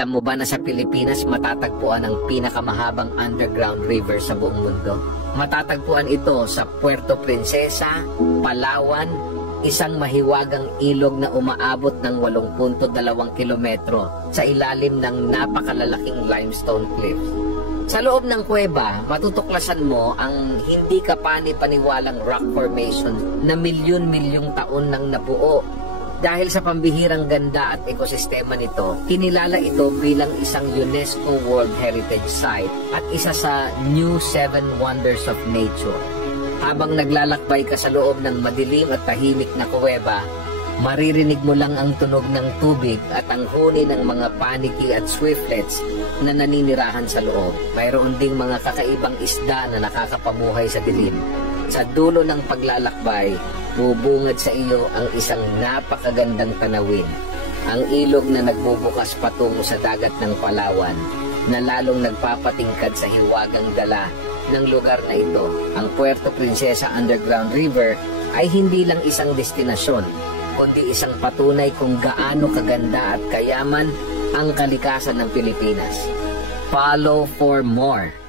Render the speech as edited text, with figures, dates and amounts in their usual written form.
Alam mo ba na sa Pilipinas matatagpuan ang pinakamahabang underground river sa buong mundo? Matatagpuan ito sa Puerto Princesa, Palawan, isang mahiwagang ilog na umaabot ng 8.2 kilometro sa ilalim ng napakalalaking limestone cliffs. Sa loob ng kuweba, matutuklasan mo ang hindi kapani-paniwalang rock formation na milyon-milyong taon nang nabuo. Dahil sa pambihirang ganda at ekosistema nito, kinilala ito bilang isang UNESCO World Heritage Site at isa sa New 7 Wonders of Nature. Habang naglalakbay ka sa loob ng madilim at tahimik na kuweba, maririnig mo lang ang tunog ng tubig at ang huni ng mga paniki at swiftlets na naninirahan sa loob. Mayroon ding mga kakaibang isda na nakakapamuhay sa dilim. Sa dulo ng paglalakbay, bubungad sa iyo ang isang napakagandang tanawin. Ang ilog na nagbubukas patungo sa dagat ng Palawan na lalong nagpapatingkad sa hiwagang dala ng lugar na ito. Ang Puerto Princesa Underground River ay hindi lang isang destinasyon, kundi isang patunay kung gaano kaganda at kayaman ang kalikasan ng Pilipinas. Follow for more.